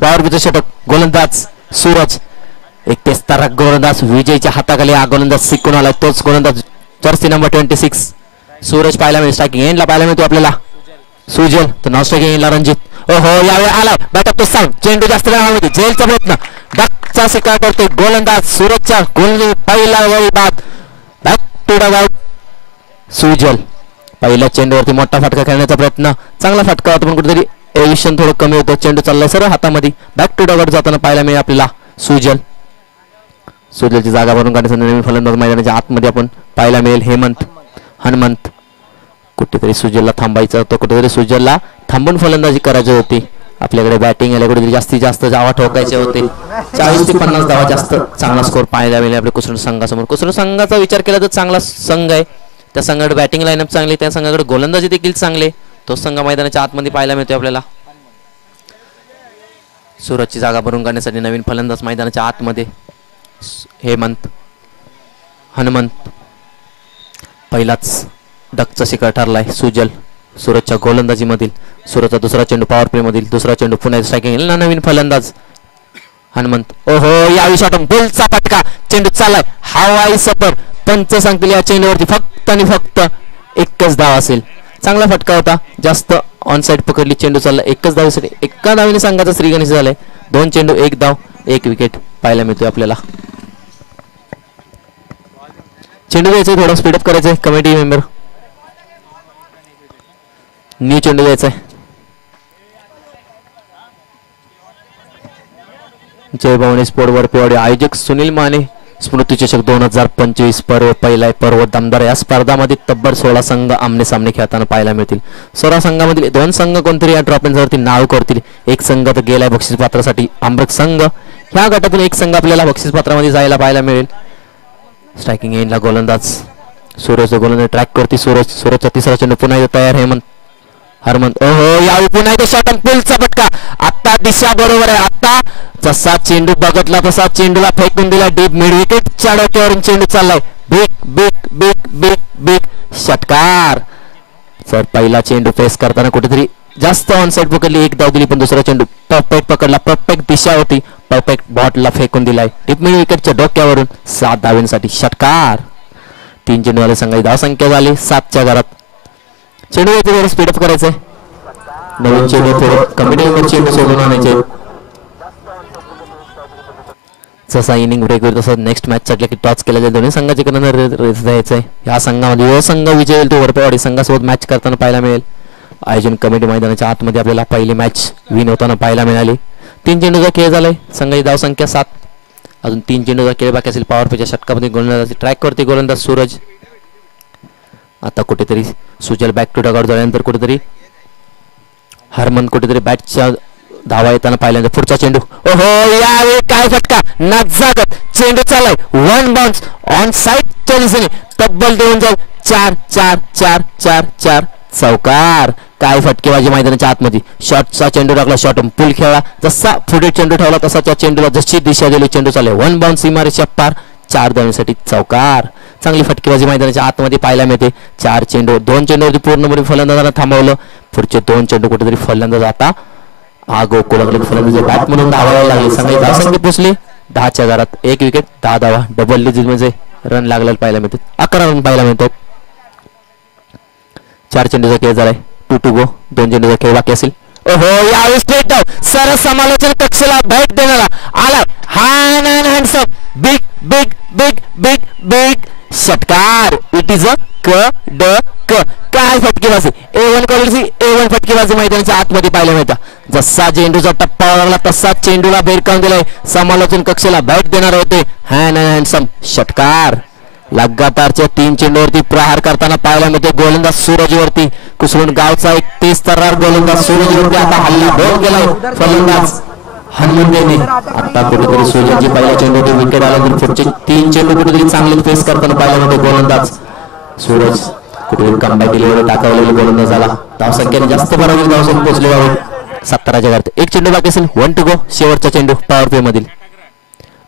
Power प्लेचं षटक. गोलंदाज सूरज, एक तेस्तारा गोलंदाज विजयच्या हाताखाली हा गोलंदाज शिकून आला. तोच गोलंदाज जर्सी नंबर 26 सूरज पाहायला मिळेल. स्ट्रायकिंग एंडला पाहायला मिळतो आपल्याला सुजल. तर नॉन स्ट्रायकिंग एंडला रणजित. ओहो, यावेळी आला बॅट अप टू साऊंड. चेंडू जास्त वेळामध्ये झेलचा प्रयत्न, डकचा शिकार करतोय गोलंदाज सूरजच्या. गोलंदाज पहिला वळी बाद. Back to Doug out. Sujal पहिल्या चेंडूवरती मोठा फटका खेळण्याचा प्रयत्न, चांगला फटका होता पण कुठेतरी एविशन थोडं कमी होतं. चेंडू चाललाय सरळ हातामध्ये. बॅक टू डग आउट जाताना पाहायला मिळेल आपल्याला सुजल. सुजलची जागा भरून काढण्याचा नवीन फलंदाज मैदानाच्या आतमध्ये आपण पाहायला मिळेल हेमंत. हनुमंत कुठेतरी सुजलला थांबायचं होतं, कुठेतरी सुजलला थांबून फलंदाजी करायची होती. आपल्याकडे बॅटिंग आल्या कुठेतरी जास्तीत जास्त धावा ठोकायचे होते. 40 ते 50 धावा जास्त चांगला स्कोर पाहायला मिळेल आपल्या कुसरून संघासमोर. कुसरून संघाचा विचार केला तर चांगला संघ आहे. त्या संघाकडे बॅटिंग लाईनअप चांगली, त्या संघाकडे गोलंदाजी देखील चांगले. तो संघ मैदानाच्या आतमध्ये पाहायला मिळतो आपल्याला. सूरजची जागा भरून काढण्यासाठी नवीन फलंदाज मैदानाच्या आतमध्ये हेमंत. हनुमंत पहिलाच डकचा शिकार ठरलाय सुजल सूरजच्या गोलंदाजीमधील. सूरजचा दुसरा चेंडू पॉवर प्ले मधील दुसरा चेंडू पुन्हा स्ट्रायकिंग नवीन फलंदाज हनुमंत. ओहो, यावेळी शॉटम बुलचा फटका. चेंडू चाललाय हवाई सफर. पंच सांगतील या चेंडूवरती फक्त आणि फक्त एकच धाव असेल. चांगला फटका होता, जास्त ऑन साइड पकडली. चेंडू चालला एकच धावेसाठी. एका धावेने संघाचा श्रीगणेश झालाय. 2 चेंडू 1 धाव 1 विकेट पाहायला मिळतोय आपल्याला. चेंडू घ्यायचंय, थोडं स्पीडअप करायचंय. कमिटी मेंबर न्यू चेंडू घ्यायचा आहे. जय भवानी स्पोर्ट वरपेवाडी आयोजक सुनील माने. स्मृती चषक 2025 पर्व पहिला पर्व दमदार. या स्पर्धामध्ये तब्बल 16 संघ आमने सामने खेळताना पाहायला मिळतील. 16 संघामधील 2 संघ कोणतरी या ट्रॉफीवरती नाव करतील. एक संघ तर गेलाय बक्षीस पात्रासाठी अमृत संघ. ह्या गटातून एक संघ आपल्याला बक्षीस पात्रामध्ये जायला पाहायला मिळेल. स्ट्रायकिंग एंडला गोलंदाज सूरज. गोलंदाज ट्रॅक करते सूरजचा तिसरा चेंडू पुन्हा तयार हेमंत. हरमंत. ओहो, यावेळी पुन्हा एकदा शॉट आणि पुलचा फटका. आता दिशा बरोबर आहे. आता जसा चेंडू बघतला तसा चेंडूला फेकून दिला डीप मिड विकेटच्या डोक्यावरून चेंडू चाललाय. Big big big big big षटकार. सर पहिला चेंडू फेस करताना कुठेतरी जास्त ऑन साइड पकडली, एक धाव दिली, पण दुसरा चेंडू परफेक्ट पकडला. परफेक्ट दिशा होती, परफेक्ट बॉटला फेकून दिलाय डीप मिड विकेटच्या डोक्यावरून. 7 धावांसाठी षटकार. 3 चेंडू वाले संघाची धावसंख्या झाली 7च्या घरात. चेंडू थोडं स्पीडअप करायचंय. नवीन चेंडू थोडं कमी चेंडू सोडून आणायचे. जसा इनिंग ब्रेक होईल तसं नेक्स्ट मॅच साठी टॉच केला जाईल. दोन्ही संघाचे रेस द्यायचंय. या संघामध्ये जो संघ विजय होईल तो वरपेवाडी संघासोबत मॅच करताना पाहायला मिळेल. आयोजन कमिटी मैदानाच्या आतमध्ये आपल्याला पहिली मॅच विन होताना पाहायला मिळाली. 3 चेंडूचा खेळ झालाय. संघाची धावसंख्या 7. अजून 3 चेंडूचा खेळ बाकी असेल. पॉवर प्लेच्या षटकामध्ये गोलंदाज ट्रॅक करते गोलंदाज सूरज. आता कुठेतरी सुजल बॅक टू डगआउट झाल्यानंतर कुठेतरी हरमंत कुठेतरी बॅटच्या धावा येताना पाहिल्यानंतर पुढचा चेंडू. ओहो, यावेळी काय फटका. नजाकत चेंडू चाललाय 1 बाउन्स ऑन साइडच्या दिशेने. तब्बल 2 जाऊ 4 4 4 4 4 चौकार. काय फटकेबाजी मैदानाच्या आतमध्ये. शॉटचा चेंडू टाकला, शॉट पूल खेळला. जसा पुढे चेंडू ठेवला तसा त्या चेंडूला जशी दिशा दिली चेंडू चाललाय 1 बाउन्स इमारीच्या पार. 4 धावांसाठी चौकार. चांगली फटकेबाजी मैदानाच्या आतमध्ये पाहायला मिळते. 4 चेंडू 2 चेंडूवरती पूर्णपणे फलंदाजांना थांबवलं. पुढचे 2 चेंडू कुठेतरी फलंदाज आता गोकुळाकडे फलंदाजी बॅट म्हणून धावायला लागले. संघाची धावसंख्या पोचली 10च्या घरात. 1 विकेट 10 धावा. डबल डिजिट म्हणजे रन लागलेला पाहायला मिळतात. 11 रन पाहायला मिळतात. 4 चेंडूचा खेळ झालाय. 2 टू गो. 2 चेंडूचा खेळ बाकी असेल. ओहो, यावेळी स्ट्रेट डाव. सरळ समालोचन कक्षेला भेट देणारा आला. Handsome big big big big big षटकार. इट इज अ क. काय फटकेबाजी. A1 कॉलरची A1 फटकेबाजी मैदानाच्या आतमध्ये पाहायला मिळतं. जसा चेंडूचा टप्पा लागला तसा चेंडूला भेटकावून दिलाय. समालोचन कक्षेला भेट देणार होते. हँडसम षटकार. लगातारच्या 3 चेंडूवरती प्रहार करताना पाहायला मिळते गोलंदाज सूरजवरती. कुसरून गावचा एक 30 तर्रार गोलंदाज सूरजवरती आता हल्ला बोल गेलाय फलंदाज हनुमंतने. आता कुठेतरी सूरजची पहिल्या चेंडूवरती विकेट आल्यानंतर पुढचे 3 चेंडू कुठेतरी चांगले फेस करताना पाहायला मिळते गोलंदाज सूरज. कुठेतरी कमबॅक डिलिव्हरी टाकावलेली गोलंदाज झाला. धावसंख्येने जास्त बरोबर धावसंख्या पोहोचले बाबा 17च्या घरात. 1 चेंडू बाकी असेल. 1 टू गो. शेवटचा चेंडू पॉवर प्ले मधील.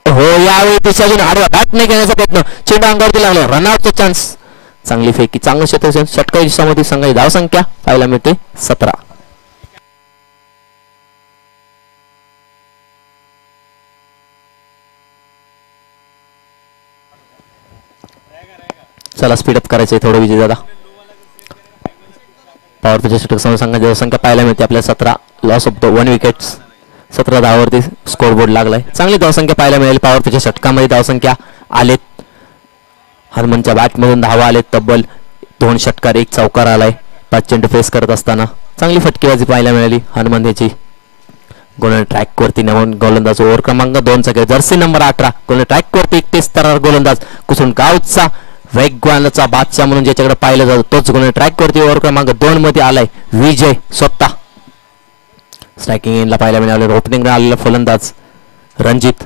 हो, यावेळी दिशाजून आडवा बॅट नाही घेण्याचा प्रयत्न. चेंडू अंगावरती लागला. रनआउटचा चान्स. चांगली फेकी, चांगलं क्षेत्ररक्षण. षटकारी दिशामध्ये संघाची धावसंख्या पाहायला मिळते 17. चला स्पीडअप करायचं आहे थोडं विजय दादा. पॉवर प्लेच्या षटक संघाची धावसंख्या पाहायला मिळते आपल्या 17 लॉस ऑफ द 1 विकेट्स. 17 धावावरती स्कोर बोर्ड लागलाय. चांगली धावसंख्या पाहायला मिळेल. पॉवर प्लेच्या षटकामध्ये धावसंख्या आलेत. हरमनच्या बॅटमधून धावा आलेत तब्बल 2 षटकार 1 चौकार आलाय. 5 चेंडू फेस करत असताना चांगली फटकेबाजी पाहायला मिळाली हनुमान याची. गोलंदाज ट्रॅक वरती नवीन गोलंदाज ओव्हर क्रमांक 2 चा जर्सी नंबर 18 गोलंदाज ट्रॅक वरती एकटेच तरार गोलंदाज कुसून गावचा वेगवानाचा बादशाह म्हणून ज्याच्याकडे पाहिलं जातं तोच गोलंदाज ट्रॅक वरती ओव्हर क्रमांक 2 मध्ये आलाय विजय स्वतः. स्ट्रायकिंग एंडला पाहायला मिळाले. ओपनिंग आलेला फलंदाज रणजित.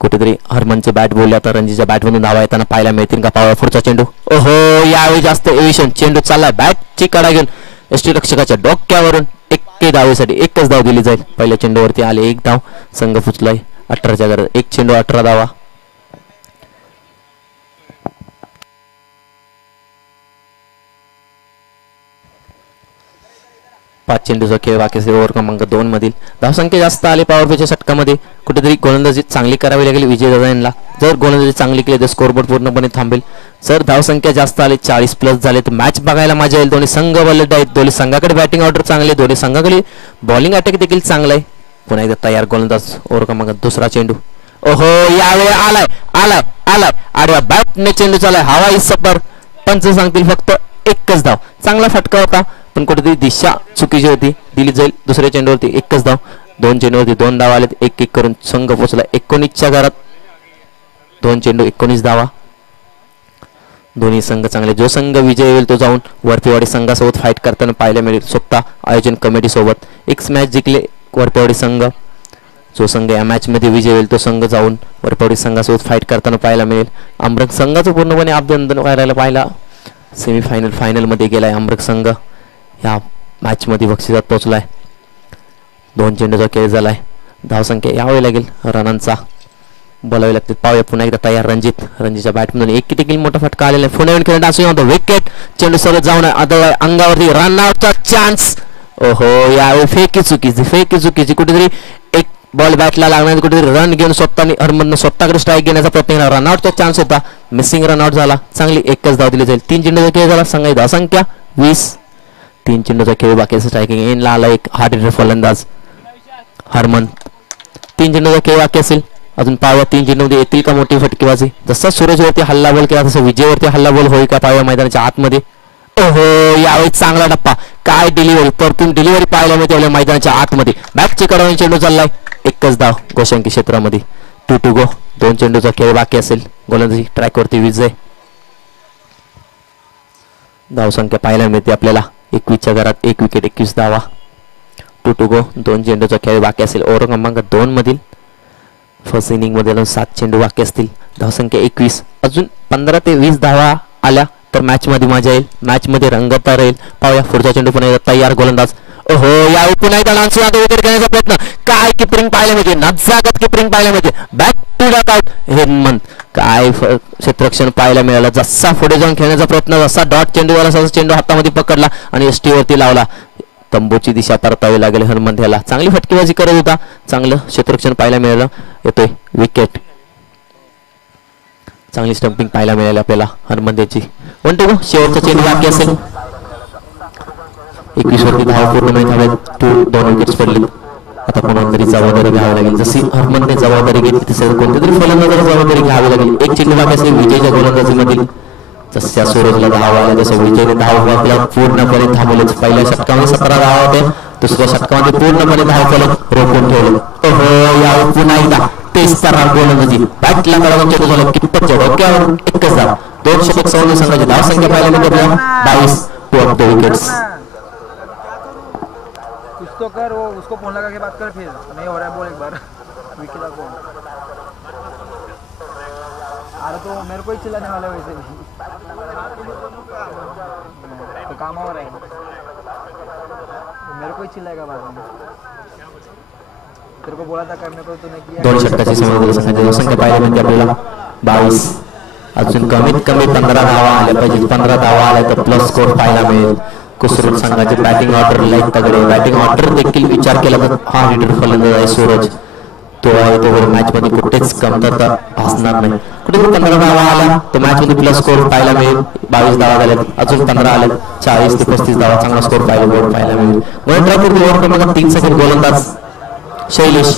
कुठेतरी हरमनचे बॅट बोलले आता रणजीतच्या बॅटमधून धावा येताना पाहायला मिळतील का? पावा पुढचा चेंडू. ओहो यावेळी जास्त एव्हिशन चेंडू चाललाय. बॅटची कडा घेऊन एसटी रक्षकाच्या डोक्यावरून एके धावेसाठी एकच धाव दिली जाईल. पहिल्या चेंडूवरती आले 1 धाव. संघ फुचलाय 18च्या घरात. 1 चेंडू 18 धावा. पाच चेंडूचा खेळ बाकी असेल. ओव्हर क्रमांक 2 मधील धावसंख्या जास्त आली पॉवर प्लेच्या षटकामध्ये. कुठेतरी गोलंदाजी चांगली करावी लागेल विजयदादा यांना. जर गोलंदाजी चांगली केली तर स्कोरबोर्ड पूर्णपणे थांबेल. जर धावसंख्या जास्त आली 40+ झाले तर मॅच बघायला मजा येईल. दोन्ही संघ बलद आहेत. दोन्ही संघाकडे बॅटिंग ऑर्डर चांगली. दोन्ही संघाकडे बॉलिंग अटॅक देखील चांगला आहे. पुन्हा एकदा तयार गोलंदाज. ओव्हर क्रमांक 2 चेंडू. ओहो यावेळी आलाय आलाय आलाय आडव्या बॅटने चेंडू चालाय. हवाई सफर. पंच सांगतील फक्त एकच धाव. चांगला फटका होता पण कुठेतरी दिशा चुकीची होती. दिली जाईल. दुसऱ्या चेंडूवरती एकच धाव. 2 चेंडूवरती 2 धावा आलेत. 1-1 करून संघ पोहोचला 19च्या घरात. 2 चेंडू 19 धावा. दोन्ही संघ चांगले. जो संघ विजय होईल तो जाऊन वरपेवाडी संघासोबत फाईट करताना पाहायला मिळेल. स्वतः आयोजन कमिटी सोबत. एक मॅच जिंकले वरपेवाडी संघ. जो संघ या मॅच मध्ये विजय होईल तो संघ जाऊन वरपेवाडी संघासोबत फाईट करताना पाहायला मिळेल. अमृत संघाचं पूर्णपणे अभिनंदन करायला पाहिला. सेमीफायनल फायनल मध्ये गेलाय अमृत संघ. या मॅच मध्ये बक्षिसात पोहोचलाय. 2 चेंडूचा खेळ झालाय. धावसंख्या यावी लागेल. रनांचा बोलावे लागतील. पाहूया पुन्हा एकदा तयार रणजित. रणजितच्या बॅटमधून एक देखील मोठा फटका आलेला आहे. पुन्हा खेळ डान्सिंग विकेट. चेंडू सरळ जाऊन अंगावरती रन आउटचा चान्स. ओहो यावेळी फेकी चुकीची कुठेतरी एक बॉल बॅटला लागणार. कुठेतरी रन घेऊन स्वतःने हरमननं स्वतःकडे स्ट्राईक घेण्याचा प्रयत्न केला. रनआउटचा चान्स होता. मिसिंग रनआउट झाला. चांगली एकच धाव दिली जाईल. 3 चेंडूचा खेळ झाला. संघाची धावसंख्या 20. 3 चेंडूचा खेळ बाकी. स्ट्रायकिंग एंडला आला एक हार्ड हिटर फलंदाज हरमन. 3 चेंडूचा खेळ बाकी असेल. अजून पाहाव्या 3 चेंडूमध्ये येतील का मोठी फटकेबाजी. जसा सूरजवरती हल्ला बॉल केला तसं विजयवरती हल्ला बॉल होईल का पाहाव्या मैदानाच्या आतमध्ये. ओहो यावेळी चांगला टप्पा. काय डिलिव्हरी. परतून डिलिव्हरी पाहायला मिळते आपल्या मैदानाच्या आतमध्ये. बॅटची कडवून चेंडू चाललाय. एकच धाव गोशंकी क्षेत्रामध्ये. 2 गो. 2 चेंडूचा खेळ बाकी असेल. गोलंदाजी ट्रॅकवरती विजय. धावसंख्या पाहायला मिळते आपल्याला 21च्या घरात. 1 विकेट 21 धावा. 2 गो. 2 चेंडूचा खेळ बाकी असेल. ओव्हर क्रमांक 2 मधील फर्स्ट इनिंग मध्ये 7 चेंडू बाकी असतील. धावसंख्या 21. अजून 15 ते 20 धावा आल्या तर मॅच मध्ये मजा येईल. मॅच मध्ये रंगतदार राहील. पाहूया पुढचा चेंडू पुन्हा तयार गोलंदाज. ओहो यावेळी पुन्हा एकदा डान्सिंग विकेट घेण्याचा प्रयत्न. काय किपरिंग पाहायला मिळते. नजाकत किपरिंग पाहायला मिळते. Back to back out. Hemant काय क्षेत्ररक्षण पाहायला मिळालं. जसा पुढे जाऊन खेळण्याचा प्रयत्न. जसा डॉट चेंडू वाला तसा चेंडू हातामध्ये पकडला आणि एसटी वरती लावला. तंबूची दिशा परतावी लागेल हनुमंत याला. चांगली फटकेबाजी करत होता. चांगलं क्षेत्ररक्षण पाहायला मिळालं. येतोय विकेट. चांगली स्टंपिंग पाहायला मिळाली आपल्याला हनुमंत याची. 1 गो. शेवटचा चेंडू बाकी असेल. 21 वरती धाव पूर्ण झाल्यात. 2 विकेट्स पडले. आता कोणतरी जबाबदारी घ्यावी लागेल. जशी हरमनने जबाबदारी घेतली तसे कोणत्यातरी फलंदाजाला जबाबदारी घ्यावी लागेल. 1 चेंडू बाकी असेल विजयच्या गोलंदाजीमधील. जसं सूरजला धाव आला तसं विजयने धाव पूर्णपणे थांबवलेच. पहिल्या षटकामध्ये 17 धावा होते. दुसऱ्या षटकामध्ये पूर्णपणे धाव फलक रोखून ठेवलं. ओहो यावर पुन्हा एकदा तेच तरार गोलंदाजी. बॅटला कडवून चेंडू झाला. किप्पटच्या डोक्यावर एकच धाव. 2 षटक संघ संघाची धावसंख्या पाहायला मिळते 22. 2 विकेट्स. तो कर वो उसको फोन लगा के बात कर. फिर नहीं हो रहा है बोल एक बार. विकेट को अरे तो मेरे को ही चिल्लाने वाला है वैसे भी. तो काम हो रहा है. मेरे को ही चिल्लाएगा बाद में. तेरे को बोला था करने को तूने किया. 2 षटकाची संख्या पाहायला मिळते आपल्याला 22. अजून कमीत कमी 15 धावा आल्या पाहिजे. 15 धावा आल्या तर प्लस स्कोर पाहायला मिळेल. कुसरून संघाचे बॅटिंग ऑर्डर लाईक तगडे. बॅटिंग ऑर्डर देखील विचार केला तर हा हिटर फलंदाज आहे सूरज. तो आहे तो मॅच मध्ये कुठेच कमतरता भासणार नाही. कुठे 15 धावा आल्या तर मॅच मध्ये प्लस स्कोर पाहायला मिळेल. 22 धावा झाल्या, अजून 15 आले, 40 ते 35 धावा, चांगला स्कोर पाहायला मिळेल. ओव्हर क्रमांक 3 सेकंड गोलंदाज शैलेश,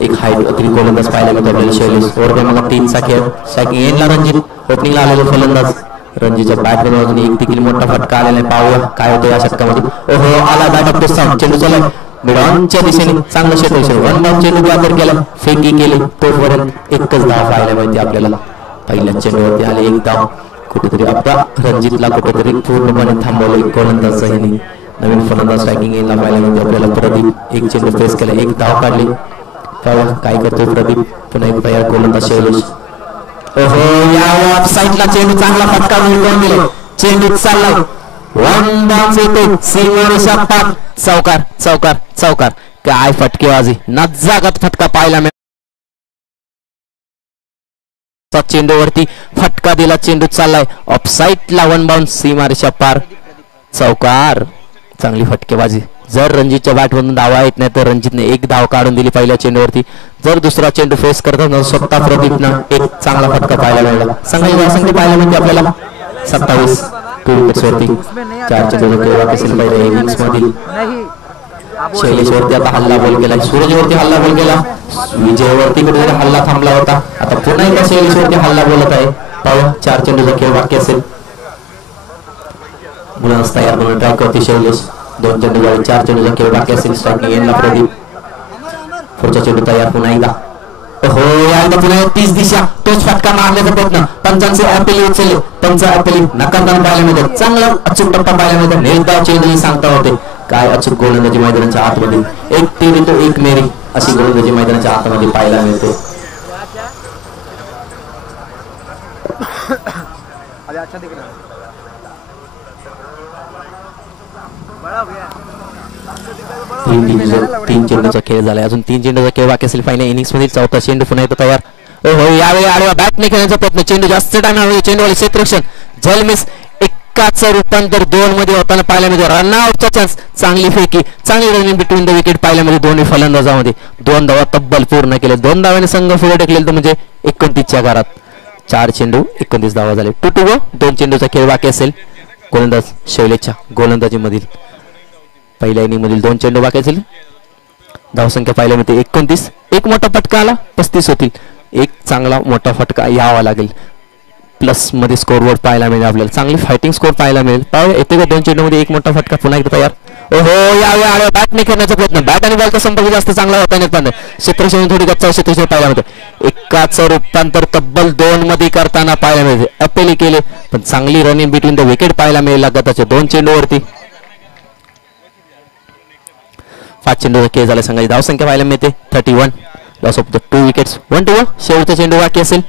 एक हाईट अतिरिक्त गोलंदाज पाहायला मिळतो आपल्याला शैलेश. ओव्हर क्रमांक 3 चा खेळ. सेकंड एंडला रणजित, ओपनिंगला आलेले फलंदाज रणजीच्या बॅटवर अजून एक देखील मोठा फटका आलेला आहे. पाहूया काय होतं या षटकामध्ये. ओहो, आला बॅट ऑफ द साऊंड, चेंडू चाललाय मिडॉनच्या दिशेने, चांगलं क्षेत्ररक्षण, वन बाउंड चेंडू वापर केला, फेकी केली, तोपर्यंत एकच धाव पाहायला मिळते आपल्याला. पहिल्या चेंडूवरती आले एक धाव. कुठेतरी आता रणजितला कुठेतरी पूर्णपणे थांबवलं गोलंदाज यांनी. नवीन फलंदाज स्ट्रायकिंग एंडला पाहायला मिळते आपल्याला. प्रदीप एक चेंडू फेस केला, एक धाव काढली. पाहूया काय करतोय प्रदीप. पुन्हा एक तयार गोलंदाज शैलेश. ओहो, या साईडला चेंडू, चांगला फटका मिळवून दिला, चेंडू चाललाय, वन बाउंस येते, सीमारेषा पार, चौकार चौकार चौकार. काय फटकेबाजी, नजागत फटका पाहायला मिळाला. चेंडूवरती फटका दिला, चेंडू चाललाय ऑफसाईडला, वन बाउंस, सीमारेषा पार, चौकार. चांगली फटकेबाजी. जर रणजितच्या बॅटमधून धावा येत नाही तर रणजितने एक धाव काढून दिली पहिल्या चेंडूवरती. जर दुसरा चेंडू फेस करताना स्वतः प्रदीपनं एक चांगला फटका पाहायला मिळाला. संघाची पाहायला मिळते आपल्याला 27 2 विकेट्स वरती. 4 चेंडू इनिंग्स मधील शैलेशवरती आता हल्ला बॉल केला, सूरजवरती हल्ला बॉल केला, विजयवरती कुठेतरी हल्ला थांबला होता. आता पुन्हा एकदा शैलेशवरती हल्ला बोलत आहे. पाहू 4 चेंडूचा खेळ बाकी असेल. मुलांना तयार म्हणून ट्राय करते शैलेश. 2 चेंडू झाले, 4 चेंडूचा खेळ बाकी असेल. स्ट्रायकिंग एंडला प्रदीप. पुढचा चेंडू तयार पुन्हा एकदा. हो, यानंतर पुन्हा 30 दिशा, तोच फटका मारण्याचा प्रयत्न, पंचांचे अपील उचलले, पंच अपील नकारात्मक पाहायला मिळते. चांगला अचूक टप्पा पाहायला मिळतो. निर्धाव चेंडू सांगता होते. काय अचूक गोलंदाजी मैदानाच्या आतमध्ये, एक तेरी तो एक मेरी अशी गोलंदाजी मैदानाच्या आतमध्ये पाहायला मिळते. तीन चेंडूचा खेळ झालाय, अजून 3 चेंडूचा खेळ बाकी असेल. पहिल्या इनिंग्स मध्ये चौथा चेंडू पुन्हा येतो तयार. ओहो, यावेळी आडवा बॅटने खेळण्याचा प्रयत्न, चेंडू जास्त टाइम, चेंडूवाले क्षेत्ररक्षण, झेल मिस, एकाचं रूपांतर 2 मध्ये होताना पाहायला मिळते. रनआउटचा चान्स, चांगली फेकी, चांगली रनिंग बिटवीन द विकेट पाहायला मिळते दोन्ही फलंदाजामध्ये. 2 धावा तब्बल पूर्ण केले, 2 धाव्याने संघ पुढे ढकलेल तर म्हणजे 29च्या घरात. 4 चेंडू 29 धावा झाले. 2 गो. 2 चेंडूचा खेळ बाकी असेल. गोलंदाज शैलेशच्या गोलंदाजी मधील पहिल्या इनिंग मधील 2 चेंडू बाकी असेल. धावसंख्या पाहायला मिळते 29. एक मोठा फटका आला 35 होतील. एक चांगला मोठा फटका यावा लागेल. प्लस मध्ये स्कोर बोर्ड पाहायला मिळेल आपल्याला. चांगली फायटिंग स्कोर पाहायला मिळेल. पाहू येते का 2 चेंडू मध्ये एक मोठा फटका पुन्हा एकदा तयार. ओहो, यावेळी बॅटने खेळण्याचा प्रयत्न, बॅट आणि बॉलचा संपर्क जास्त चांगला होता नाही, पण क्षेत्रक्षण थोडी गच्चा क्षेत्रक्षण पाहायला मिळते. एकाचं रूपांतर तब्बल 2 मध्ये करताना पाहायला मिळते. अपील केले पण चांगली रनिंग बिटवीन द विकेट पाहायला मिळेल गताच्या 2 चेंडूवरती. 5 चेंडूचा खेळ झाला. संघाची धावसंख्या पाहायला मिळते 31. Loss of the 2 wickets. 1 to 1. शेवटचा चेंडू बाकी असेल.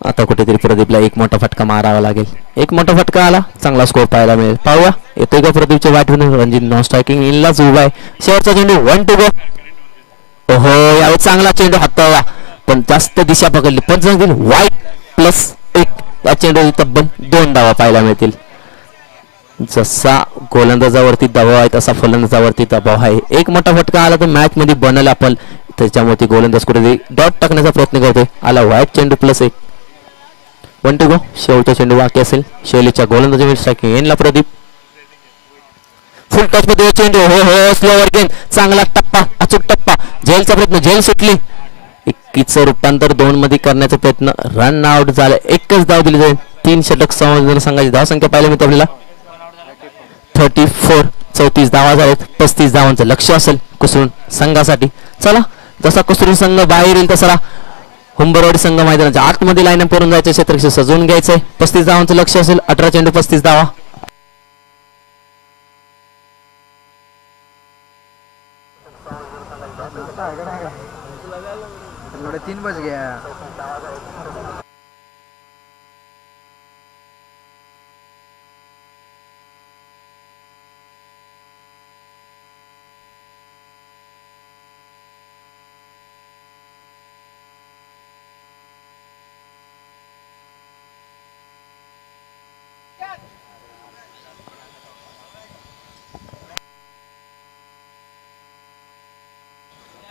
आता कुठेतरी प्रदीपला एक मोठा फटका मारावा लागेल. एक मोठा फटका आला, चांगला स्कोर पाहायला मिळेल. पाहूया येतोय का प्रदीपच्या बॅटमधून. रणजित नॉन स्ट्रायकिंग इनलाच उभा आहे. शेवटचा चेंडू 1 to go. ओहो, यावेळी चांगला चेंडू हाताळला पण जास्त दिशा पकडली. पण वाईट प्लस 1. या चेंडू तब्बल 2 धावा पाहायला मिळतील. जसा गोलंदाजावरती दबाव आहे तसा फलंदाजावरती दबाव आहे. एक मोठा फटका आला तर मॅच मध्ये बनल आपण, त्याच्यामुळे गोलंदाज कुठेतरी डॉट टाकण्याचा प्रयत्न करतोय. आला वाईट चेंडू प्लस 1. 1 to go. शेवटचा चेंडू बाकी असेल. शैलीच्या गोलंदाजी स्ट्रायकिंग एंडला प्रदीप. फुल टच मध्ये चेंडू. हो हो, स्लोवर गेम, चांगला टप्पा, अचूक टप्पा, झेलचा प्रयत्न, झेल सुटली. 21चं रूपांतर 2 मध्ये करण्याचा प्रयत्न, रन आउट झालं. एकच धाव दिली जाईल. 3 षटक संघाची धावसंख्या पाहायला मिळते आपल्याला 34. 34 धावा झालेत. 35 धावांचं लक्ष असेल कुसरून संघासाठी. चला, जसा कुसरून संघ बाहेर येईल तसा हुंबरवाडी संघ मैदानाच्या आतमध्ये लाईनअप करून जायचं, क्षेत्ररक्षण सजवून घ्यायचंय. 35 धावांचं लक्ष असेल. 18 चेंडू 35 धावा. तीन बज गया.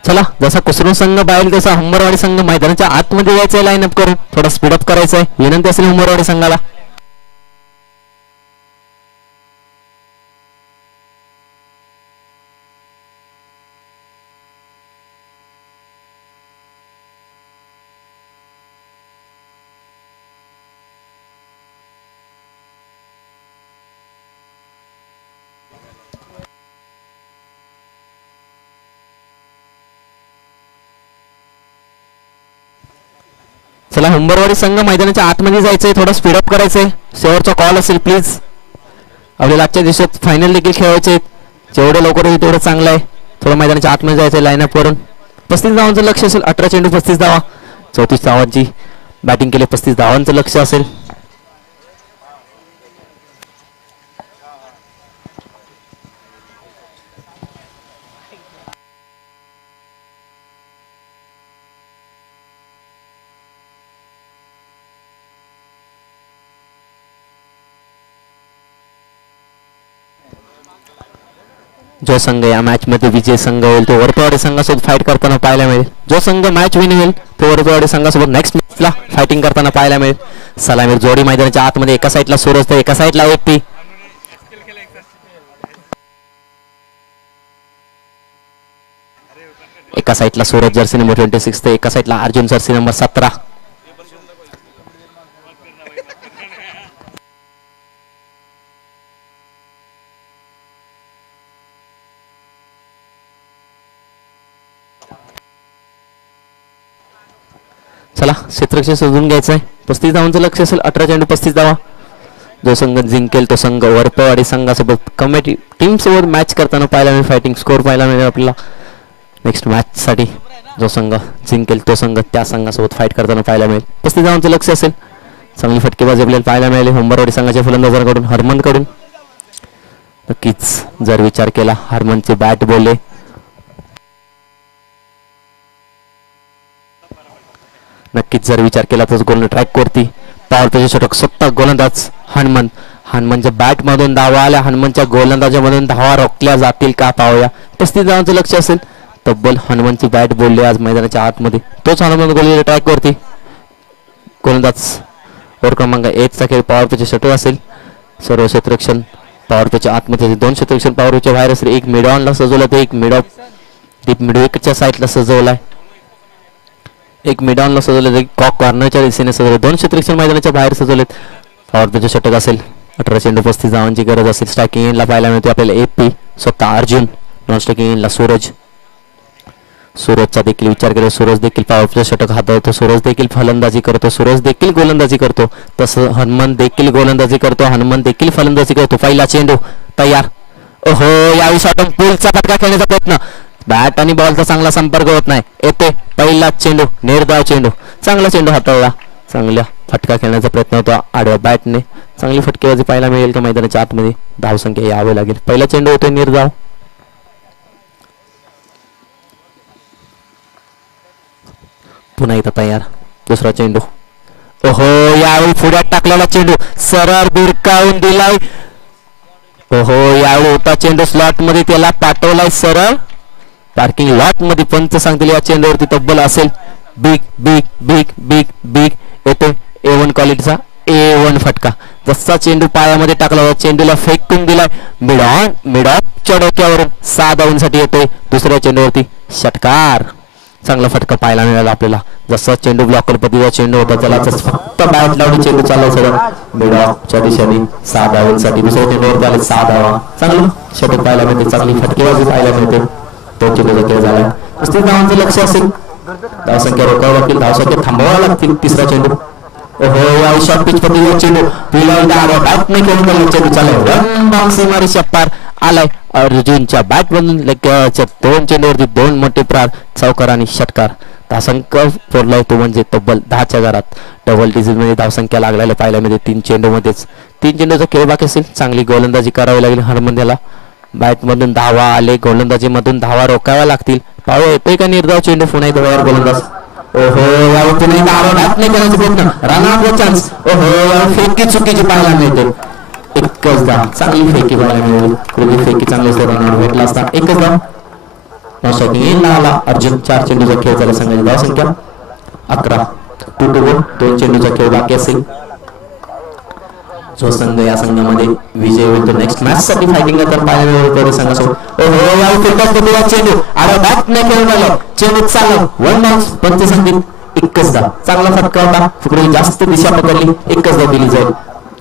चला जसा कुसरून संघ बाहेर तसा हुंबरवाडी संघ मैदानाच्या आतमध्ये यायचंय लाईनअप करून थोडा स्पीडअप करायचंय विनंती असेल हुंबरवाडी संघाला. चला हुंबरवाडी संघ मैदानाच्या आतमध्ये जायचंय थोडं स्पीडअप करायचंय शेवटचा कॉल असेल प्लीज. आपल्याला आजच्या दिवसात फायनल देखील खेळायचे जेवढे लवकर होईल तेवढं चांगलं आहे. थोडं मैदानाच्या आतमध्ये जायचंय लाईनअप करून. 35 धावांचं लक्ष असेल 18 चेंडू 35 धावा 34 धावांची बॅटिंग केली 35 धावांचं लक्ष असेल. जो संघ या मॅच मध्ये विजय संघ होईल तो वरपवाडी संघासोबत फाईट करताना पाहायला मिळेल. जो संघ मॅच विन होईल तो वरपवाडी संघासोबत नेक्स्ट मॅचला फायटिंग करताना पाहायला मिळेल. सलामीर जोडी मैदानाच्या आतमध्ये एका साईडला सूरज तर एका साईडला व्यक्ती. एका साईडला सूरज जर्सी नंबर 26 तर एका साईडला अर्जुन जर्सी नंबर 17. चला क्षेत्ररक्षण शोधून घ्यायचंय 35 धावांचं लक्ष असेल 18 चेंडू 35 धावा. जो संघ जिंकेल तो संघ वरपवाडी संघासोबत कमिटी टीम सोबत मॅच करताना पाहायला मिळेल. फायटिंग स्कोर पाहायला मिळेल आपल्याला नेक्स्ट मॅच साठी. जो संघ जिंकेल तो संघ त्या संघासोबत फाईट करताना पाहायला मिळेल. 35 धावांचं लक्ष असेल. चांगली फटकेबाजी आपल्याला पाहायला मिळाली हुंबरवाडी संघाच्या फलंदाजांकडून हरमनकडून. नक्कीच जर विचार केला हरमनचे बॅट बोलले नक्कीच जर विचार केला तर गोल ट्रॅक वरती पॉवर प्लेचे षटक स्वतः गोलंदाज हनुमंतच्या बॅट मधून धावा आल्या. हनुमंतच्या गोलंदाजामधून धावा रोखल्या जातील का पाहूया. 35 धावांचं लक्ष असेल. तब्बल हनुमंतची बॅट बोलले आज मैदानाच्या आतमध्ये. तोच हनुमंत गोल ट्रॅक वरती गोलंदाज ओव्हर क्रमांक 1 चा खेळ पॉवर प्लेचे षटक असेल. सर्व क्षेत्ररक्षण पॉवर प्लेच्या आतमध्ये 2 क्षेत्ररक्षण पॉवर प्लेच्या बाहेर असेल. एक मिड ऑनला सजवलं तर एक मिड ऑफ डीप मिड विकेटच्या साईडला सजवलाय. एक मिडॉनला सजवले एक कॉक कॉर्नरच्या दिशेने सजवले. 2 क्षेत्ररक्षण मैदानाच्या बाहेर सजवलेत. पॉवर प्लेचे षटक असेल. 18 चेंडू 35 धावांची गरज असेल. स्ट्रायकिंग एंडला पाहायला मिळते आपल्याला एपी स्वतः अर्जुन. नॉन स्ट्रायकिंग एंडला सूरजचा देखील विचार केला. सूरज देखील पॉवर प्ले षटक हाताळतो. सूरज देखील फलंदाजी करतो. सूरज देखील गोलंदाजी करतो. तसं हनुमंत देखील गोलंदाजी करतो. हनुमंत देखील फलंदाजी करतो. पहिला चेंडू तयार. ओहो यावेळी शॉटम पुलचा फटका खेळण्याचा प्रयत्न. बॅट आणि बॉलचा चांगला संपर्क होत नाही. येते पहिला चेंडू निर्धाव चेंडू. चांगला चेंडू हाताळला. चांगला फटका खेळण्याचा प्रयत्न होता आडव्या बॅटने. चांगली फटकेबाजी पाहायला मिळेल का मैदानाच्या आतमध्ये. धावसंख्या यावे लागेल. पहिला चेंडू होतो निर्धाव. पुन्हा इथं तयार. दुसरा चेंडू. ओहो यावेळी पुढ्यात टाकलेला चेंडू सरळ भिरकावून दिलाय. ओहो यावेळी होता चेंडू स्लॉट मध्ये त्याला पाठवलाय सरळ पार्किंग लॉट मध्ये. पंच सांगतील या चेंडूवरती तब्बल असेल big big big big big येते A1 क्वालिटीचा A1 फटका. जसा चेंडू पायामध्ये टाकला होता चेंडूला फेकून दिलाय मिड ऑफच्या डोक्यावरून 6 धावांसाठी येतोय. दुसऱ्या चेंडूवरती षटकार. चांगला फटका पाहायला मिळाला आपल्याला. जसा चेंडू ब्लॉकर पतीचा चेंडू होता त्याला फक्त बॅट लावून चेंडू चालवायचा मिड ऑफच्या दिशेने 6 धावांसाठी. दुसऱ्या चेंडूवर त्याला 6 धावा. चांगलं षटक पाहायला मिळते. चांगली फटकेबाजी पाहायला मिळते. 2 चेंडूचा खेळ झाला. 35 धावांचं लक्ष असेल. धावसंख्या रोखावं लागतील. धावसंख्या थांबवावं लागतील. तिसरा चेंडू. ओहो या शॉर्ट पिच पतीचा चेंडू बॅट नाही खेळून चेंडू चालू सीमारेषा पार आलाय. अर्जुनच्या बॅट मधून 2 चेंडूवरती 2 मोठे प्रार चौकार आणि षटकार. धावसंख्या फोडलाय तो म्हणजे तब्बल 10च्या घरात. डबल डिजिट मध्ये धावसंख्या लागलेल्या पाहायला मिळते. 3 चेंडू मध्येच 3 चेंडूचा खेळ बाकी असेल. चांगली गोलंदाजी करावी लागेल हनुमंतला. बॅट मधून धावा आले. गोलंदाजी मधून धावा रोखाव्या लागतील. पाहूया येतोय का निर्धाव चेंडू. पुन्हा एकदा बाहेर गोलंदाज. ओहो यावेळी पुन्हा एकदा बॅट नाही करायचा प्रयत्न. Run out chance. ओहो यावेळी फेकी चुकीची पाहायला मिळते. एकच धाव. चांगली फेकी पाहायला मिळेल. पूर्वी फेकी चांगली रनआउट भेटला असता. एकच धाव. आला अर्जुन. 4 चेंडूचा खेळ झाला. संघाची धावसंख्या 11. 2 2 चेंडूचा खेळ बाकी असेल. जो संघ या संघामध्ये विजय होईल तो नेक्स्ट मॅच साठी फायटिंग करताना पाहायला मिळतो संघासोबत. चेंडू आडा बॅट नाही खेळून आला. चेंडू चालला 1 बाउन्स. पंच सांगतील एकच धाव. चांगला फटका होता. फुकडे जास्त दिशा पकडली. एकच धाव दिली जाईल.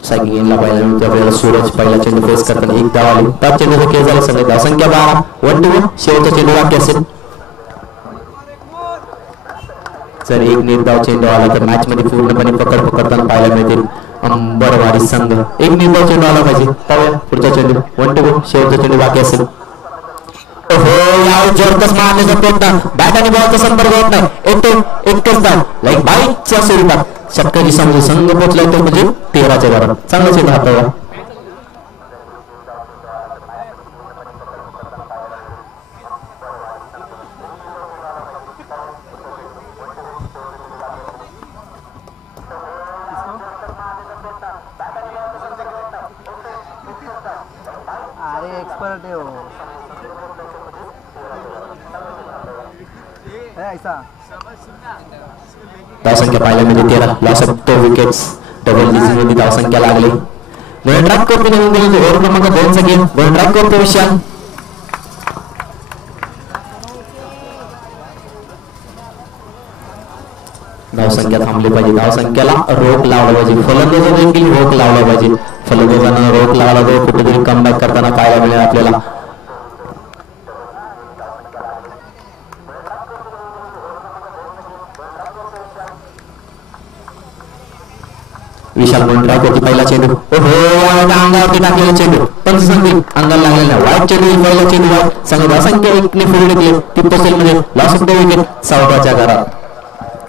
सायकिंग यांना पाहायला मिळते आपल्याला. सूरज पहिला चेंडू फेस करताना 1 धाव आली. 5 चेंडूचा खेळ झाला. संघ धावसंख्या 12. 1-1. शेवटचा चेंडू बाकी असेल. जर एक निर्धाव चेंडू आला तर मॅच मध्ये पूर्णपणे पकडताना पाहायला मिळतील अंबरवाडी संघ. एक निर्धाव चेंडू आला पाहिजे. पाहूया पुढचा चेंडू. 1-2. शेवटचा चेंडू बाकी असेल. जोरकस मारण्याचा प्रयत्न. बॅट आणि बॉलचा संपर्क होत नाही. येतो एकच धाव लाईक बाईकच्या स्वरूपात षटकाची समजून संघ पोहोचला तो म्हणजे 13च्या घरात. चांगला चेंडू हाताळला. धावसंख्या पाहायला मिळते 13. Loss of 2 wickets. Double digit मध्ये धावसंख्या लागली. ड्राईव्ह करतो ओव्हर क्रमांक 2 चा गेम. ड्राईव्ह करतो विशाल. धावसंख्या थांबली पाहिजे. धावसंख्याला रोख लावला पाहिजे. फलंदाज देखील रोख लावला पाहिजे. फलंदाजांना रोख लावला तर कुठेतरी कमबॅक करताना पाहायला मिळेल आपल्याला. विशाल म्हणून पहिला चेंडू. अंगावरती टाकलेला चेंडू. पंच सांगतील अंगाला लागलेला वाईट चेंडू. पहिला चेंडू वाईट. संघ धावसंख्या 1 ने पुढे निघले. ती पोचेल म्हणजे लॉस ऑफ 2 विकेट. 14च्या घरात.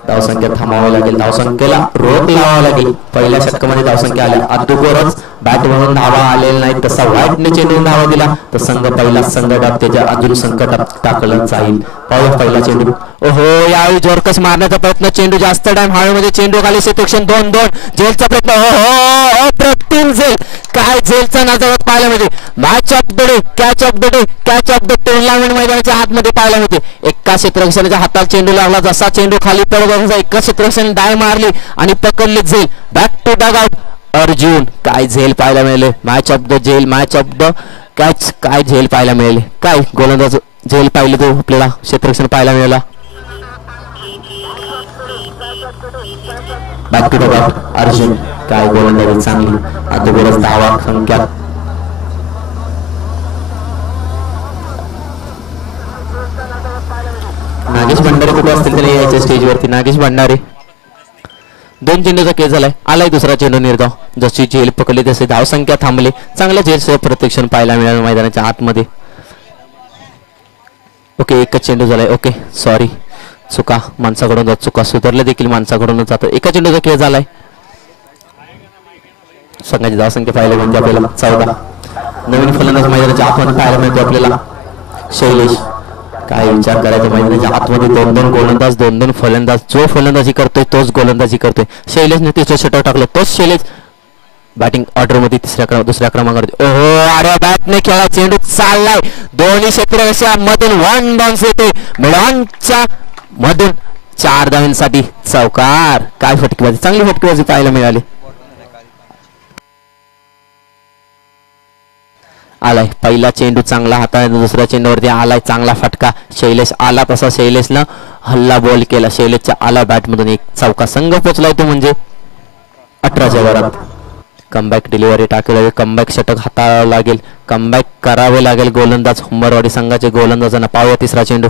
धावसंख्या थांबावी लागेल. धावसंख्येला रोख लावावं लागेल. पहिल्या षटकामध्ये धावसंख्या आल्या. अगोदरच बॅट म्हणून धावा आलेला नाही. तसा वाईटने चेंडू धावा दिला तर संघ पहिला संकटात त्याच्या अजून संकटात टाकलं जाईल. पाहूया पहिला चेंडू. यावेळी जोरकस मारण्याचा प्रयत्न. चेंडू जास्त टाइम हवेमध्ये. चेंडू खाली क्षेत्ररक्षण 2-2. झेलचा प्रयत्न. अप्रतिम झेल. काय झेलचा नजारा पाहायला मिळते. Match of the day. Catch of the day. Catch of the tournament मैदानाच्या आतमध्ये पाहायला मिळते. एका क्षेत्ररक्षणाच्या हातात चेंडू लागला. जसा चेंडू खाली पडत एका क्षेत्ररक्षण डाय मारली आणि पकडली झेल. Back to Doug out. Arjun काय झेल पाहायला मिळाले. मॅच ऑफ द झेल. Match of the catch. काय झेल पाहायला मिळाले. काय गोलंदाज झेल पाहिले तो आपल्याला क्षेत्ररक्षण पाहायला मिळाला. Back to Doug out. Arjun काय गोलंदाजी चांगली. अगोदरच धावा संख्या. नागेश भंडारे कुठे असतील त्याला यायच्या स्टेजवरती. नागेश भंडारे. 2 चेंडूचा केस झालाय. आलाय दुसरा चेंडू निर्धाव. जशी झेल पकडली तसे धावसंख्या थांबली. चांगल्या झेल प्रत्यक्षण पाहायला मिळालं मैदानाच्या आतमध्ये. ओके एकच चेंडू झालाय. ओके सॉरी चुका माणसाकडून जात. चुका सुधारल्या देखील माणसाकडूनच जातं. एका चेंडूचा खेळ झालाय. संघाची धावसंख्या पाहायला मिळते आपल्याला 14. नवीन फलंदाज मैदानाच्या आतमध्ये पाहायला मिळतो आपल्याला शैलेश. काय विचार करायचा मैदानाच्या आतमध्ये 2-2 गोलंदाज 2-2 फलंदाज. जो फलंदाजी करतोय तोच गोलंदाजी करतोय. शैलेशने तिसरं षटक टाकलं. तोच शैलेश बॅटिंग ऑर्डर मध्ये दुसऱ्या क्रमांकावर. अरे बॅटने खेळा. चेंडू चाललाय. दोन्ही क्षेत्ररक्षणामधून 1 बाउन्स येते. मिडॉनच्या मधून 4 धावांसाठी चौकार. काय फटकेबाजी. चांगली फटकेबाजी पाहायला मिळाली. आलाय पहिला चेंडू चांगला हाताने. दुसऱ्या चेंडूवरती आलाय चांगला फटका. शैलेश आला तसा शैलेशनं हल्ला बॉल केला. शैलेशच्या आला बॅट मधून एक चौका. संघ पोचलाय तो म्हणजे 18च्या वरात. कमबॅक डिलिव्हरी टाकावी. कमबॅक षटक हाताळावं लागेल. कमबॅक करावे लागेल गोलंदाज उंबरवाडी संघाचे गोलंदाजांना. पाहूया तिसरा चेंडू.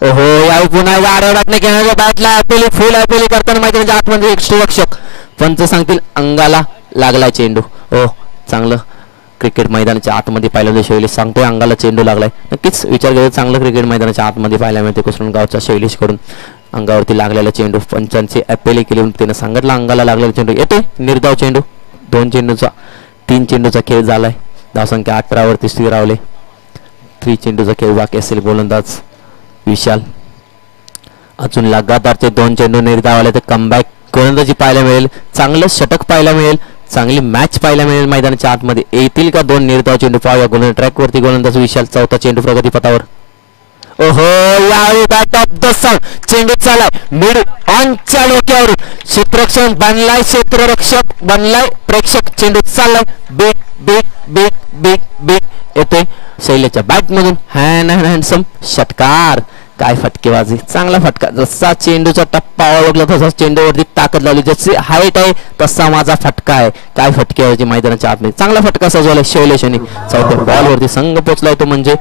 यावेळी पुन्हा आरवडाटने घेण्याच्या बॅटला ऍपेली फुल ऍपेली करताना माहिती म्हणजे आतमध्ये यष्टिरक्षक. पंच सांगतील अंगाला लागलाय चेंडू. चांगलं क्रिकेट मैदानाच्या आतमध्ये पाहिलं शैलेश सांगतोय अंगाला चेंडू लागलाय. नक्कीच विचार केला चांगलं क्रिकेट मैदानाच्या आतमध्ये पाहायला मिळते. कुसरणगावच्या शैलेशकडून अंगावरती लागलेला चेंडू. पंचांची ऍपेली केली त्यानं सांगितलं अंगाला लागलेला चेंडू. येतोय निर्धाव चेंडू. 2 चेंडूचा 3 चेंडूचा खेळ झालाय. धावसंख्या 18 वरती स्थिरावले. 3 चेंडूचा खेळ बाकी असेल. गोलंदाज विशाल. अजून लगातारचे 2 चेंडू निर्धावले तर कमबॅक गोलंदाजी पाहायला मिळेल. चांगलं षटक पाहायला मिळेल. चांगली मॅच पाहायला मिळेल मैदानाच्या आतमध्ये. येतील का 2 निर्धाव चेंडू. पाहूया गोलंदाज ट्रॅक वरती गोलंदाज विशाल. चौथा चेंडू प्रगतीपथावर. ओहो यावेळी बॅट ऑफ द साऊंड चेंडू चालाय मिड ऑनच्या डोक्यावरून क्षेत्ररक्षण बनलाय क्षेत्ररक्षक बनलाय प्रेक्षक चेंडू चाललाय big big big big big येतोय शैलेच्या बॅट मधून हँडसम षटकार काय फटकेबाजी चांगला फटका जसा चेंडूचा टप्पा ओळखला तसा चेंडूवरती ताकद लावली जशी हाईट आहे तसा माझा फटका आहे काय फटकेबाजी मैदानाच्या आतमध्ये चांगला फटका सजवलाय शैलेशने चौथ्या बॉलवरती संघ पोचलाय तो म्हणजे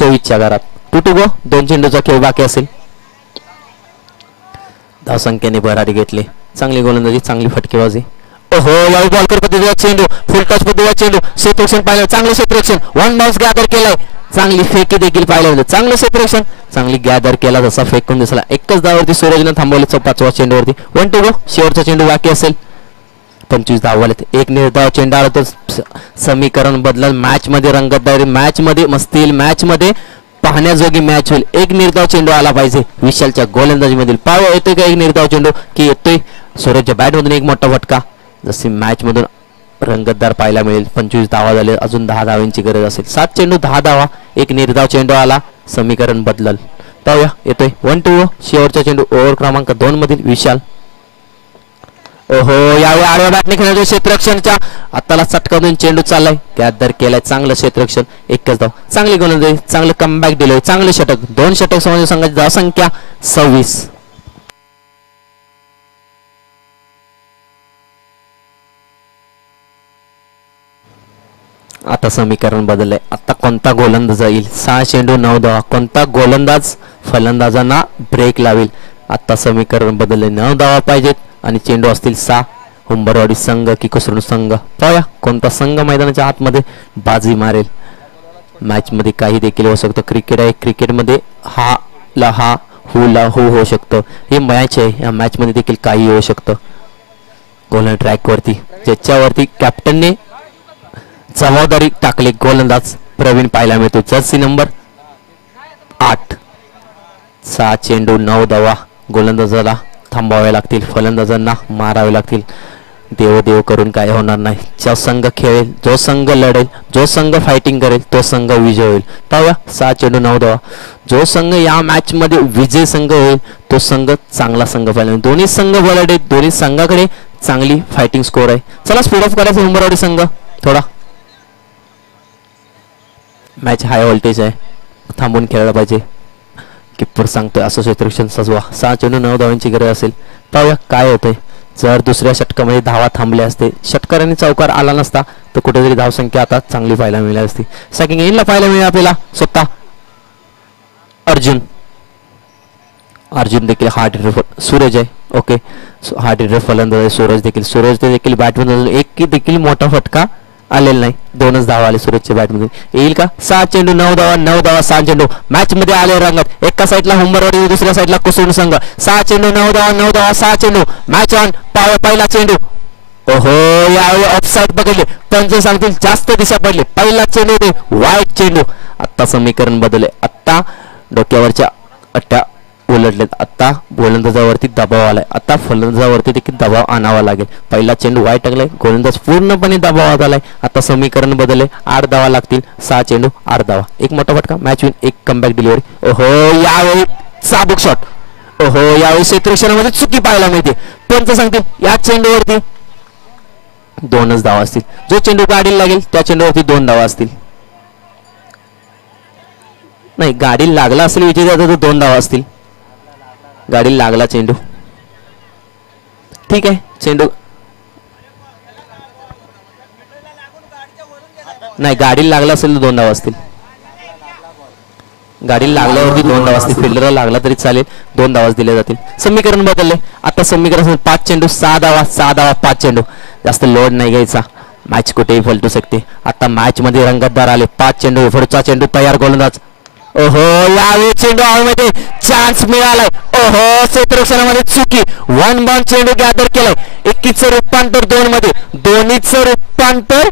24च्या घरात टू गो 2 चेंडूचा खेळ बाकी असेल धावसंख्येने भरारी घेतली चांगली गोलंदाजी चांगली फटकेबाजी ओहो यावेळी बॉलकर पद्धतीचा चेंडू फुल टच पद्धतीचा चेंडू क्षेत्ररक्षण पाहिलं चांगलं क्षेत्ररक्षण वन बाउन्स गॅदर केलाय चांगली फेकी देखील पाहिलं चांगलं क्षेत्ररक्षण चांगली गॅदर केला जसा फेकून दिसला एकच धावावरती सूरजनं थांबवले 5व्या चेंडूवरती 1 टू गो शेवटचा चेंडू बाकी असेल 25 धावा आले एक निर्धाव चेंडू आला तर समीकरण बदलल मॅच मध्ये रंगतदारी मॅच मध्ये मस्तील मॅच मध्ये पाहण्याजोगी मॅच होईल एक निर्धाव चेंडू आला पाहिजे विशालच्या गोलंदाजी मधील पाव येतोय का एक निर्धाव चेंडू की येतोय सूरजच्या बॅट मधून एक मोठा फटका जशी मॅच मधून रंगतदार पाहायला मिळेल 25 धावा झाले अजून 10 धावांची गरज असेल 7 चेंडू 10 धावा एक निर्धाव चेंडू आला समीकरण बदलल पाहूया येतोय 1 टू शेवटचा चेंडू ओव्हर क्रमांक 2 मधील विशाल ओहो यावेळी आडव्या बॅटने खेळण्याच्या क्षेत्ररक्षणच्या आताला चटकावून चेंडू चाललाय गॅदर केलाय चांगलं क्षेत्ररक्षण एकच धाव चांगली गोलंदाजी चांगलं कमबॅक दिलंय चांगले षटक 2 षटक समोर संघाची धावसंख्या 26 आता समीकरण बदललंय आता कोणता गोलंदाज येईल 6 चेंडू 9 धावा कोणता गोलंदाज फलंदाजांना ब्रेक लावेल आता समीकरण बदलले 9 धावा पाहिजेत आणि चेंडू असतील 6 हुंबरवाडी संघ की कुसरून संघ पाहूया कोणता संघ मैदानाच्या आतमध्ये बाजी मारेल मॅच मध्ये काही देखील होऊ शकतं क्रिकेट आहे क्रिकेटमध्ये हा ला हा हु ला हो होऊ शकतं हे मॅच आहे या मॅच मध्ये देखील काही होऊ शकतं गोलंदाज ट्रॅक वरती ज्याच्यावरती कॅप्टनने जबाबदारी टाकली गोलंदाज प्रवीण पाहायला मिळतो जर्सी नंबर 8 6 चेंडू 9 धावा गोलंदाजाला थांबावे लागतील फलंदाजांना मारावे लागतील देव करून काय होणार नाही जो संघ खेळेल जो संघ लढेल जो संघ फायटिंग करेल तो संघ विजय होईल पाहूया 6 चेंडू 9 धावा जो संघ या मॅच मध्ये विजय संघ होईल तो संघ चांगला संघ पाहिला दोन्ही संघ बलट आहेत दोन्ही संघाकडे चांगली फायटिंग स्कोर आहे चला स्पीड ऑफ करायचं हुंबरवाडी संघ थोडा मॅच हाय व्होल्टेज आहे थांबून खेळायला पाहिजे किप्पर सांगतोय असं क्षेत्ररक्षण सजवा 6 चेंडू 9 धावांची गरज असेल पाहूया काय होतंय जर दुसऱ्या षटकामध्ये धावा थांबले असते षटकारांनी चौकार आला नसता तर कुठेतरी धावसंख्या आता चांगली पाहायला मिळाली असती सेकंड इनिंगला पाहायला मिळेल आपल्याला स्वतः अर्जुन देखील हार्ड हिटर सूरज आहे ओके हार्ड हिटर फलंदाज आहे सूरज देखील बॅटमधून एक देखील मोठा फटका आलेला नाही 2च धावा आले सूरजच्या बॅटमधून येईल का 6 चेंडू 9 धावा 6 चेंडू मॅच मध्ये आले रंगत एका साईडला हुंबरवाडी दुसऱ्या साईडला कुसुम संघ 6 चेंडू 9 धावा 6 चेंडू मॅच ऑन पहिला चेंडू ओहो यावेळी ऑफसाईड पकडले पंच सांगतील जास्त दिशा पडली पहिला चेंडू ते वाईट चेंडू आता समीकरण बदलले आता डोक्यावरच्या अट्ट्या उलटलेत आता गोलंदाजावरती दबाव आलाय आता फलंदाजावरती देखील दबाव आणावा लागेल पहिला चेंडू वाईट टाकलाय गोलंदाज पूर्णपणे दबावात आलाय आता समीकरण बदलले 8 धावा लागतील 6 चेंडू 8 धावा एक मोठा फटका मॅच विन एक कमबॅक डिलिव्हरी ओहो यावेळी चाबूक शॉट ओहो यावेळी क्षेत्ररक्षणामध्ये चुकी पाहायला मिळते पंच सांगतील या चेंडूवरती 2च धावा असतील जो चेंडू गाडीला लागेल त्या चेंडूवरती 2 धावा असतील नाही गाडी लागला असेल विजय जाता तर 2 धावा असतील गाडी लागला चेंडू ठीक आहे चेंडू नाही गाडी लागला असेल तर 2 धावा असतील गाडी लागल्यावरती 2 धावा असतील फिल्डरला लागला तरी चालेल 2 धावाच दिले जातील समीकरण बदलले आता समीकरण 5 चेंडू 6 धावा 5 चेंडू जास्त लोड नाही घ्यायचा मॅच कुठेही पलटू शकते आता मॅच मध्ये रंगतदार आले 5 चेंडू पुढचा चेंडू तयार गोलंदाज ओहो यावेळी चेंडू मध्ये चान्स मिळालाय ओहो क्षेत्ररक्षणामध्ये चुकी 1 बाउंड चेंडू गॅदर केलाय 21चं रूपांतर 2 मध्ये दोन्हीचं रूपांतर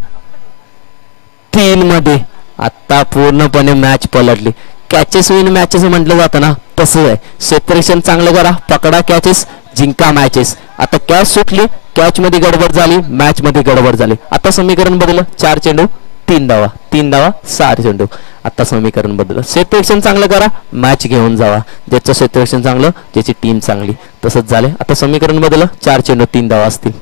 3 मध्ये आता पूर्णपणे मॅच पलटली कॅचेस विन मॅचेस म्हटलं जातं ना तसं आहे क्षेत्ररक्षण चांगलं करा पकडा कॅचेस जिंका मॅचेस आता कॅच सुटली कॅच मध्ये गडबड झाली मॅच मध्ये गडबड झाली आता समीकरण बदललं 4 चेंडू 3 धावा 6 चेंडू आता समीकरण बदल. क्षेत्ररक्षण चांगलं करा, मॅच घेऊन जावा. ज्याचं क्षेत्ररक्षण चांगलं ज्याची टीम चांगली, तसंच झाले. आता समीकरण बदल. 4 चेंडू 3 धावा असतील.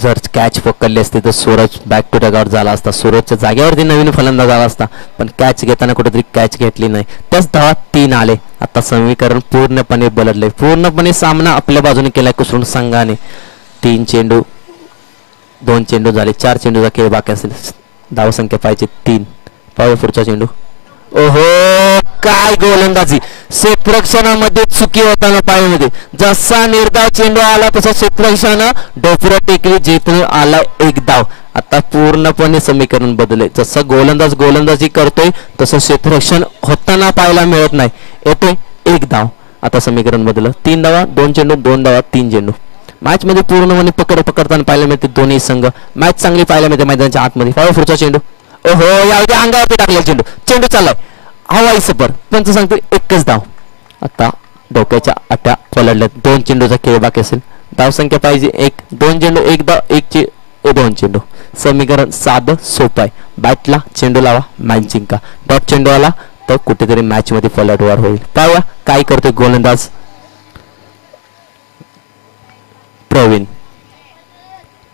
जर कॅच पकडले असते तर सूरज बॅक टू डगआउट झाला असता. सूरजच्या जागेवरती नवीन फलंदाज आला असता, पण कॅच घेताना कुठेतरी कॅच घेतली नाही. त्याच धावा 3 आले. आता समीकरण पूर्णपणे बदलले. पूर्णपणे सामना आपल्या बाजूने केलाय कुसरून संघाने. 3 चेंडू 2 चेंडू झाले. 4 चेंडूचा खेळ बाकी असेल. धावसंख्या पाहिजे 3. पाहूया पुढचा चेंडू. ओहो, काय गोलंदाजी. क्षेत्ररक्षणामध्ये चुकी होताना पायामध्ये. जसा निर्धाव चेंडू आला तसा क्षेत्ररक्षण डोपुरा टेकली जिथून आला 1 धाव. आता पूर्णपणे समीकरण बदलले. जसं गोलंदाजी करतोय तसं क्षेत्ररक्षण होताना पाहायला मिळत नाही. येतोय 1 धाव. आता समीकरण बदललं. 3 धावा 2 चेंडू 2 धावा 3 चेंडू. मॅच मध्ये पूर्णपणे पकडताना पाहायला मिळते दोन्ही संघ. मॅच चांगली पाहायला मिळते मैदानाच्या आतमध्ये. पाहू पुढचा चेंडू. ओहो, यावेळी अंगावरती टाकलेला चेंडू. चेंडू चाललाय हवाई सफर. पंच सांगतो 1च धाव. आता डोक्याच्या आट्या पलटल्यात. 2 चेंडूचा खेळ बाकी असेल. धावसंख्या पाहिजे 1. 2 चेंडू 1 धाव 2 चेंडू. समीकरण साधं सोपं आहे. बॅटला चेंडू लावा, मॅच जिंका. डॉट चेंडू आला तर कुठेतरी मॅच मध्ये पलटवार होईल. पाहूया काय करतोय गोलंदाज प्रवीण.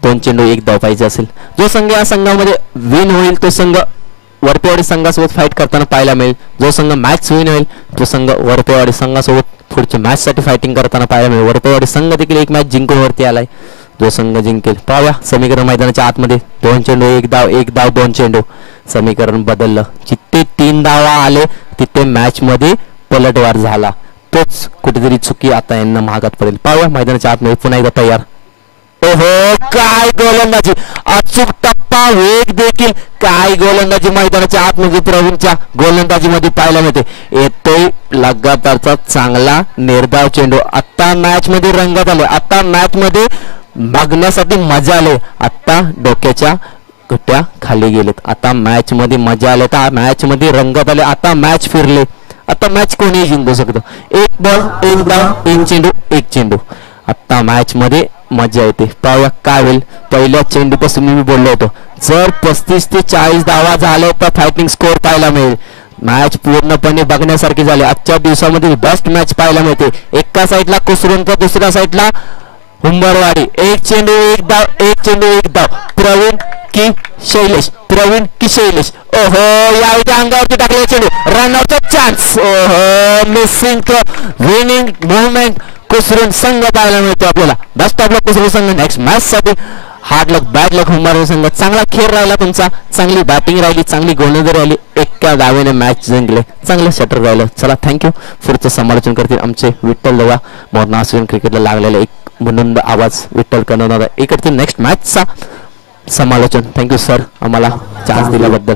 2 चेंडू 1 धाव पाहिजे असेल. जो संघ या संघामध्ये विन होईल तो संघ वरपेवाडी संघासोबत फाईट करताना पाहायला मिळेल. जो संघ मॅच विन होईल तो संघ वरपेवाडी संघासोबत पुढच्या मॅच साठी फायटिंग करताना पाहायला मिळेल. वरपेवाडी संघ देखील 1 मॅच जिंकून वरती आलाय. जो संघ जिंकेल पाहूया समीकरण मैदानाच्या आतमध्ये. 2 चेंडू 1 धाव 1 धाव 2 चेंडू. समीकरण बदललं. जिथे 3 धावा आले तिथे मॅच मध्ये पलटवार झाला. तोच कुठेतरी चुकी आता यांना महागात पडेल. पाहूया मैदानाच्या आतमध्ये पुन्हा एकदा तयार. ओहो, काय गोलंदाजी. अचूक टप्पा वेग देखील. काय गोलंदाजी मैदानाच्या आतमध्ये प्रवीणच्या गोलंदाजीमध्ये पाहायला मिळते. येतोय लगातारचा चांगला निर्धाव चेंडू. आता मॅच मध्ये रंगत आले. आता मॅच मध्ये बघण्यासाठी मजा आले. आता डोक्याच्या घट्या खाली गेलेत. आता मॅच मध्ये मजा आले. आता मॅच मध्ये रंगत आले. आता मॅच फिरले. आता मॅच कोणीही जिंकू शकतो. 1 बॉल 1 धाव 1 चेंडू 1 चेंडू. आता मॅच मध्ये मजा येते. पाहूया काय होईल. पहिल्या चेंडूपासून मी बोललो होतो जर 35 ते 40 धावा झाले तर फायटिंग स्कोर पाहायला मिळेल. मॅच पूर्णपणे बघण्यासारखी झाली. आजच्या दिवसामध्ये बेस्ट मॅच पाहायला मिळते. एका साईडला कुसरून तर दुसऱ्या साईडला हुंबरवाडी. 1 चेंडू 1 धाव 1 चेंडू 1 धाव. प्रवीण की शैलेश. प्रवीण की शैलेश. ओहो, यावेळी अंगावरती टाकलेला चेंडू. रनआउटचा चान्स. ओहो, मिसिंग थ्रो. विनिंग मुवमेंट कुसरून संघ पाहायला मिळतो आपल्याला. बेस्ट ऑफ लक कुसरून संघ नेक्स्ट मॅच साठी. हार्ड लक बॅड लक हुंबरवाडी संघ. चांगला खेळ राहिला तुमचा. चांगली बॅटिंग राहिली, चांगली गोलंदाजी राहिली. एका धावेने मॅच जिंकले. चांगलं शटर राहिलं. चला थँक्यू. पुढचं समालोचन करतील आमचे विठ्ठल दवा मोरणा ऑस्ट्रेलियन क्रिकेटला लागलेला एक बुलंद आवाज विठ्ठल कनवणारा. एक करतील नेक्स्ट मॅचचा समालोचन. थँक्यू सर आम्हाला चान्स दिल्याबद्दल.